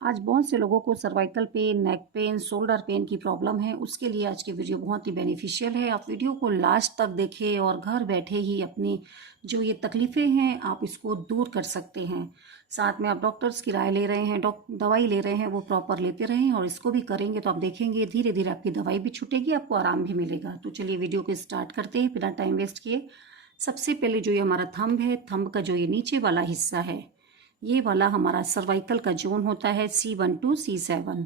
आज बहुत से लोगों को cervical pain, neck pain, shoulder pain की प्रॉब्लम है। उसके लिए आज की वीडियो बहुत ही बेनिफिशियल है। आप वीडियो को लास्ट तक देखें और घर बैठे ही अपनी जो ये तकलीफ़ें हैं आप इसको दूर कर सकते हैं। साथ में आप डॉक्टर्स की राय ले रहे हैं, दवाई ले रहे हैं, वो प्रॉपर लेते रहें और इसको भी करेंगे तो आप देखेंगे धीरे धीरे आपकी दवाई भी छूटेगी, आपको आराम भी मिलेगा। तो चलिए वीडियो को स्टार्ट करते हैं बिना टाइम वेस्ट किए। सबसे पहले जो ये हमारा थंब है, थंब का जो ये नीचे वाला हिस्सा है, ये वाला हमारा सर्वाइकल का जोन होता है C1 to C7।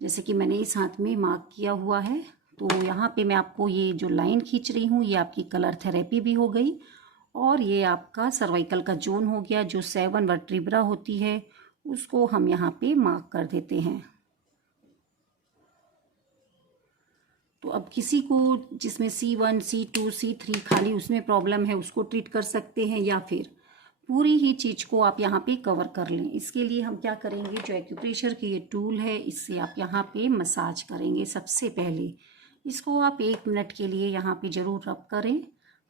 जैसे कि मैंने इस हाथ में मार्क किया हुआ है, तो यहाँ पे मैं आपको ये जो लाइन खींच रही हूँ ये आपकी कलर थेरेपी भी हो गई और ये आपका सर्वाइकल का जोन हो गया। जो 7 वर्टिब्रा होती है उसको हम यहाँ पे मार्क कर देते हैं। तो अब किसी को जिसमें C1, C2, C3 खाली उसमें प्रॉब्लम है उसको ट्रीट कर सकते हैं, या फिर पूरी ही चीज़ को आप यहाँ पे कवर कर लें। इसके लिए हम क्या करेंगे, जो एक्यूप्रेशर की ये टूल है इससे आप यहाँ पे मसाज करेंगे। सबसे पहले इसको आप 1 मिनट के लिए यहाँ पे ज़रूर रब करें।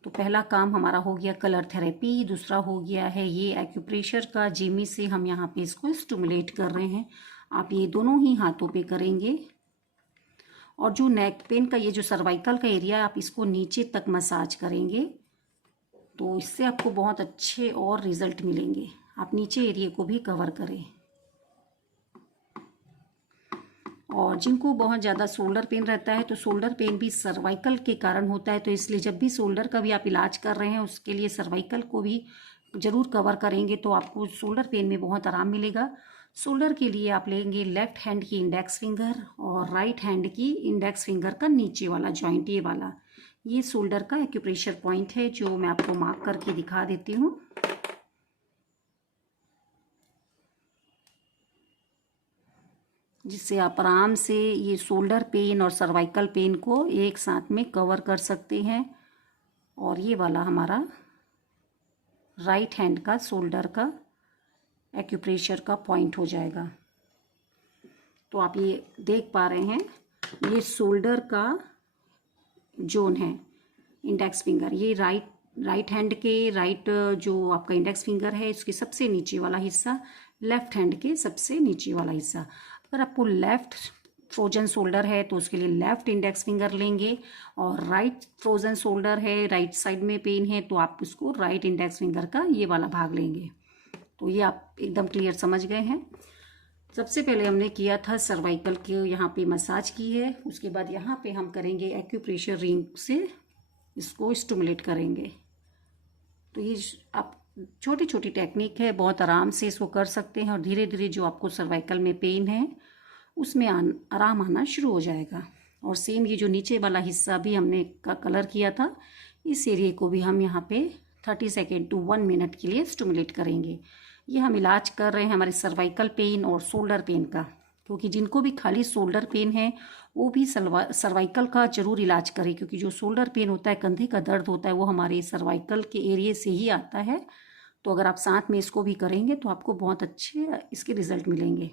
तो पहला काम हमारा हो गया कलर थेरेपी, दूसरा हो गया है ये एक्यूप्रेशर का जिमी से हम यहाँ पे इसको स्टिमुलेट कर रहे हैं। आप ये दोनों ही हाथों पे करेंगे। और जो नेक पेन का ये जो सर्वाइकल का एरिया है आप इसको नीचे तक मसाज करेंगे, तो इससे आपको बहुत अच्छे और रिजल्ट मिलेंगे। आप नीचे एरिया को भी कवर करें। और जिनको बहुत ज़्यादा शोल्डर पेन रहता है, तो शोल्डर पेन भी सर्वाइकल के कारण होता है, तो इसलिए जब भी शोल्डर का भी आप इलाज कर रहे हैं उसके लिए सर्वाइकल को भी ज़रूर कवर करेंगे, तो आपको शोल्डर पेन में बहुत आराम मिलेगा। शोल्डर के लिए आप लेंगे लेफ्ट हैंड की इंडेक्स फिंगर और राइट हैंड की इंडेक्स फिंगर का नीचे वाला जॉइंट, ये वाला, ये शोल्डर का एक्यूप्रेशर पॉइंट है जो मैं आपको मार्क करके दिखा देती हूँ। जिससे आप आराम से ये शोल्डर पेन और सर्वाइकल पेन को एक साथ में कवर कर सकते हैं। और ये वाला हमारा राइट हैंड का शोल्डर का एक्यूप्रेशर का पॉइंट हो जाएगा। तो आप ये देख पा रहे हैं, ये शोल्डर का जोन है, इंडेक्स फिंगर, ये राइट हैंड के राइट जो आपका इंडेक्स फिंगर है इसके सबसे नीचे वाला हिस्सा, लेफ्ट हैंड के सबसे नीचे वाला हिस्सा। अगर आपको लेफ्ट फ्रोजन शोल्डर है तो उसके लिए लेफ्ट इंडेक्स फिंगर लेंगे, और राइट फ्रोजन शोल्डर है, राइट साइड में पेन है, तो आप उसको राइट इंडेक्स फिंगर का ये वाला भाग लेंगे। तो ये आप एकदम क्लियर समझ गए हैं। सबसे पहले हमने किया था सर्वाइकल के यहाँ पे मसाज की है, उसके बाद यहाँ पे हम करेंगे एक्यूप्रेशर रिंग से इसको स्टिमुलेट करेंगे। तो ये आप छोटी छोटी टेक्निक है, बहुत आराम से इसको कर सकते हैं और धीरे धीरे जो आपको सर्वाइकल में पेन है उसमें आराम आना शुरू हो जाएगा। और सेम ये जो नीचे वाला हिस्सा भी हमने का कलर किया था, इस एरिया को भी हम यहाँ पे 30 सेकेंड टू 1 मिनट के लिए स्टिमुलेट करेंगे। ये हम इलाज कर रहे हैं हमारे सर्वाइकल पेन और शोल्डर पेन का, क्योंकि जिनको भी खाली शोल्डर पेन है वो भी सर्वाइकल का जरूर इलाज करें, क्योंकि जो शोल्डर पेन होता है, कंधे का दर्द होता है, वो हमारे सर्वाइकल के एरिया से ही आता है। तो अगर आप साथ में इसको भी करेंगे तो आपको बहुत अच्छे इसके रिजल्ट मिलेंगे।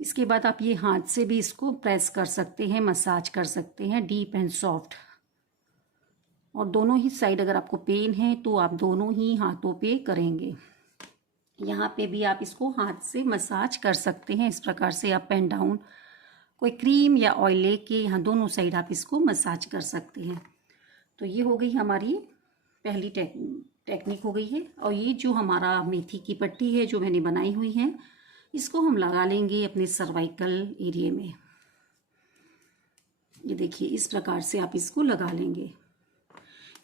इसके बाद आप ये हाथ से भी इसको प्रेस कर सकते हैं, मसाज कर सकते हैं, डीप एंड सॉफ्ट। और दोनों ही साइड अगर आपको पेन है तो आप दोनों ही हाथों पे करेंगे। यहाँ पे भी आप इसको हाथ से मसाज कर सकते हैं, इस प्रकार से अप एंड डाउन। कोई क्रीम या ऑयल लेके यहाँ दोनों साइड आप इसको मसाज कर सकते हैं। तो ये हो गई हमारी पहली टेक्निक हो गई है। और ये जो हमारा मेथी की पट्टी है जो मैंने बनाई हुई है, इसको हम लगा लेंगे अपने सर्वाइकल एरिया में। ये देखिए, इस प्रकार से आप इसको लगा लेंगे।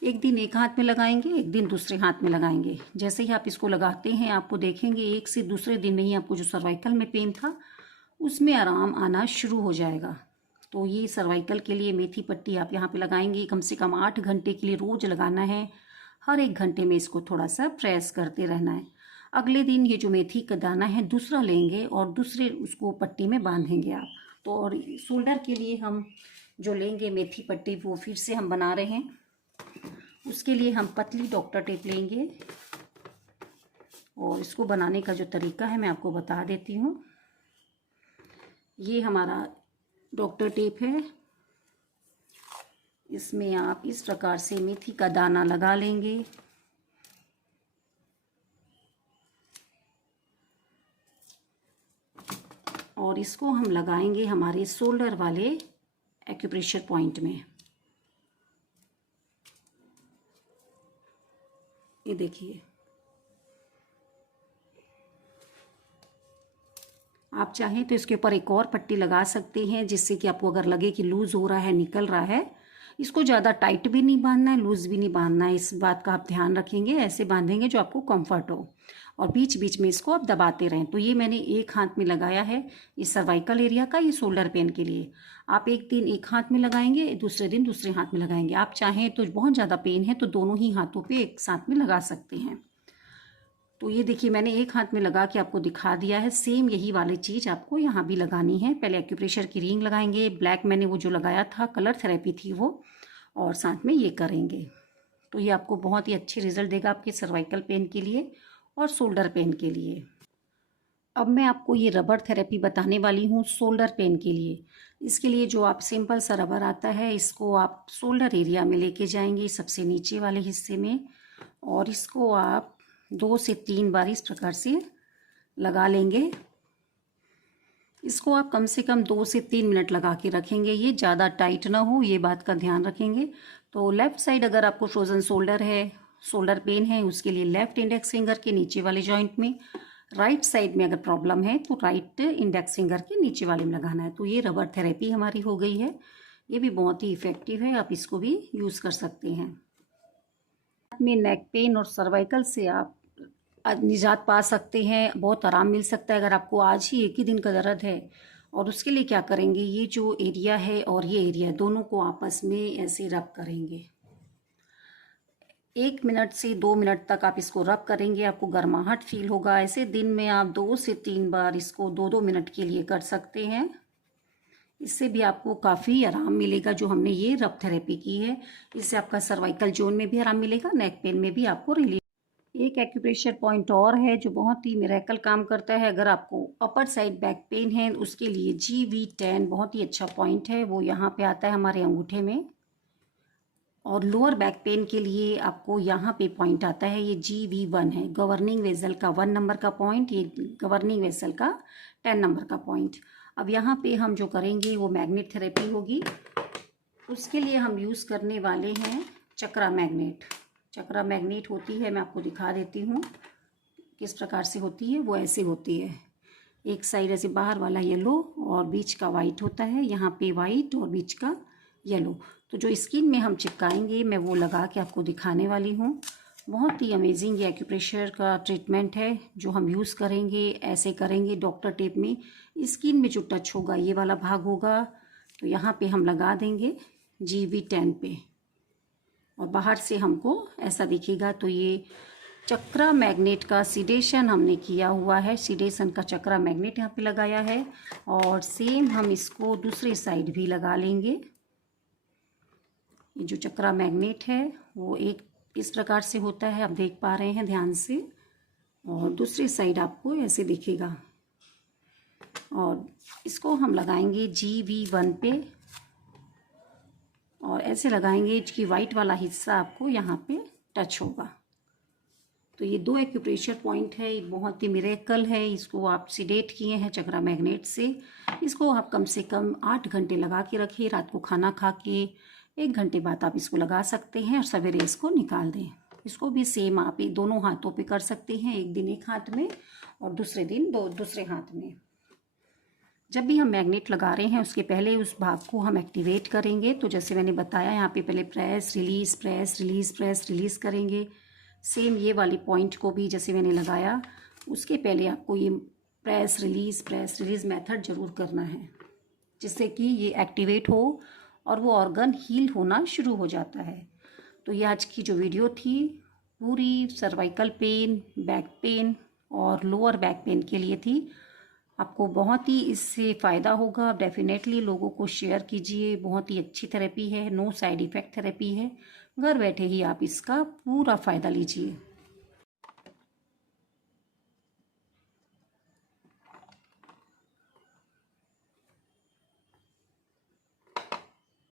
एक दिन एक हाथ में लगाएंगे, एक दिन दूसरे हाथ में लगाएंगे। जैसे ही आप इसको लगाते हैं आपको देखेंगे एक से दूसरे दिन में ही आपको जो सर्वाइकल में पेन था उसमें आराम आना शुरू हो जाएगा। तो ये सर्वाइकल के लिए मेथी पट्टी आप यहाँ पे लगाएंगे, कम से कम 8 घंटे के लिए रोज लगाना है। हर 1 घंटे में इसको थोड़ा सा प्रेस करते रहना है। अगले दिन ये जो मेथी का दाना है दूसरा लेंगे और दूसरे उसको पट्टी में बांधेंगे आप। तो और शोल्डर के लिए हम जो लेंगे मेथी पट्टी वो फिर से हम बना रहे हैं। उसके लिए हम पतली डॉक्टर टेप लेंगे और इसको बनाने का जो तरीका है मैं आपको बता देती हूँ। ये हमारा डॉक्टर टेप है, इसमें आप इस प्रकार से मेथी का दाना लगा लेंगे। और इसको हम लगाएंगे हमारे शोल्डर वाले एक्यूप्रेशर पॉइंट में। ये देखिए, आप चाहें तो इसके ऊपर एक और पट्टी लगा सकते हैं, जिससे कि आपको अगर लगे कि लूज़ हो रहा है, निकल रहा है, इसको ज़्यादा टाइट भी नहीं बांधना है, लूज़ भी नहीं बांधना है। इस बात का आप ध्यान रखेंगे, ऐसे बांधेंगे जो आपको कंफर्ट हो, और बीच बीच में इसको आप दबाते रहें। तो ये मैंने एक हाथ में लगाया है, ये सर्वाइकल एरिया का, ये शोल्डर पेन के लिए। आप एक दिन एक हाथ में लगाएंगे, दूसरे दिन दूसरे हाथ में लगाएंगे। आप चाहें तो बहुत ज़्यादा पेन है तो दोनों ही हाथों पर एक साथ में लगा सकते हैं। तो ये देखिए, मैंने एक हाथ में लगा के आपको दिखा दिया है। सेम यही वाली चीज़ आपको यहाँ भी लगानी है। पहले एक्यूप्रेशर की रिंग लगाएंगे, ब्लैक मैंने वो जो लगाया था, कलर थेरेपी थी वो, और साथ में ये करेंगे। तो ये आपको बहुत ही अच्छे रिजल्ट देगा आपके सर्वाइकल पेन के लिए और शोल्डर पेन के लिए। अब मैं आपको ये रबर थेरेपी बताने वाली हूँ शोल्डर पेन के लिए। इसके लिए जो आप सिंपल सा रबर आता है, इसको आप शोल्डर एरिया में लेके जाएंगे, सबसे नीचे वाले हिस्से में, और इसको आप 2 से 3 बार इस प्रकार से लगा लेंगे। इसको आप कम से कम 2 से 3 मिनट लगा के रखेंगे। ये ज़्यादा टाइट ना हो, ये बात का ध्यान रखेंगे। तो लेफ़्ट साइड अगर आपको फ्रोजन शोल्डर है, शोल्डर पेन है, उसके लिए लेफ़्ट इंडेक्स फिंगर के नीचे वाले जॉइंट में, राइट साइड में अगर प्रॉब्लम है तो राइट इंडेक्स फिंगर के नीचे वाले में लगाना है। तो ये रबर थेरेपी हमारी हो गई है। ये भी बहुत ही इफ़ेक्टिव है, आप इसको भी यूज़ कर सकते हैं। में नेक पेन और सर्वाइकल से आप निजात पा सकते हैं, बहुत आराम मिल सकता है। अगर आपको आज ही एक ही दिन का दर्द है, और उसके लिए क्या करेंगे, ये जो एरिया है और ये एरिया है, दोनों को आपस में ऐसे रब करेंगे। 1 मिनट से 2 मिनट तक आप इसको रब करेंगे, आपको गर्माहट फील होगा। ऐसे दिन में आप 2 से 3 बार इसको 2-2 मिनट के लिए कर सकते हैं। इससे भी आपको काफ़ी आराम मिलेगा। जो हमने ये रब थेरेपी की है, इससे आपका सर्वाइकल जोन में भी आराम मिलेगा, नेक पेन में भी आपको रिलीफ। एक एक्यूप्रेशर पॉइंट और है जो बहुत ही मिरेकल काम करता है। अगर आपको अपर साइड बैक पेन है, उसके लिए GV10 बहुत ही अच्छा पॉइंट है। वो यहाँ पे आता है हमारे अंगूठे में। और लोअर बैक पेन के लिए आपको यहाँ पे पॉइंट आता है, ये GV1 है, गवर्निंग वेसल का 1 नंबर का पॉइंट, ये गवर्निंग वेसल का 10 नंबर का पॉइंट। अब यहाँ पे हम जो करेंगे वो मैग्नेट थेरेपी होगी। उसके लिए हम यूज़ करने वाले हैं चक्रा मैग्नेट। चक्रा मैग्नेट होती है, मैं आपको दिखा देती हूँ किस प्रकार से होती है। वो ऐसे होती है, एक साइड ऐसे बाहर वाला येलो और बीच का वाइट होता है, यहाँ पे वाइट और बीच का येलो। तो जो स्किन में हम चिपकाएंगे, मैं वो लगा के आपको दिखाने वाली हूँ। बहुत ही अमेजिंग ये एक्यूप्रेशर का ट्रीटमेंट है जो हम यूज़ करेंगे। ऐसे करेंगे डॉक्टर टेप में, स्किन में जो टच होगा ये वाला भाग होगा, तो यहाँ पे हम लगा देंगे GV10 पे, और बाहर से हमको ऐसा दिखेगा। तो ये चक्रा मैग्नेट का सीडेशन हमने किया हुआ है, सीडेशन का चक्रा मैग्नेट यहाँ पे लगाया है। और सेम हम इसको दूसरी साइड भी लगा लेंगे। ये जो चक्रा मैग्नेट है वो एक इस प्रकार से होता है, आप देख पा रहे हैं ध्यान से, और दूसरी साइड आपको ऐसे दिखेगा। और इसको हम लगाएंगे GV1 पे, और ऐसे लगाएंगे कि वाइट वाला हिस्सा आपको यहाँ पे टच होगा। तो ये 2 एक्यूप्रेशर पॉइंट है, बहुत ही मिरेकल है। इसको आप सीडेट किए हैं चक्रा मैग्नेट से। इसको आप कम से कम 8 घंटे लगा के रखिए। रात को खाना खा के 1 घंटे बाद आप इसको लगा सकते हैं, और सवेरे इसको निकाल दें। इसको भी सेम आप दोनों हाथों पे कर सकते हैं, एक दिन एक हाथ में और दूसरे दिन दूसरे हाथ में। जब भी हम मैग्नेट लगा रहे हैं उसके पहले उस भाग को हम एक्टिवेट करेंगे। तो जैसे मैंने बताया, यहाँ पे पहले press release, press release, press release करेंगे। सेम ये वाली पॉइंट को भी जैसे मैंने लगाया, उसके पहले आपको ये प्रेस रिलीज़ मेथड ज़रूर करना है, जिससे कि ये एक्टिवेट हो और वो ऑर्गन हील होना शुरू हो जाता है। तो ये आज की जो वीडियो थी पूरी सर्वाइकल पेन, बैक पेन और लोअर बैक पेन के लिए थी। आपको बहुत ही इससे फ़ायदा होगा। डेफिनेटली लोगों को शेयर कीजिए, बहुत ही अच्छी थेरेपी है, नो साइड इफ़ेक्ट थेरेपी है। घर बैठे ही आप इसका पूरा फ़ायदा लीजिए।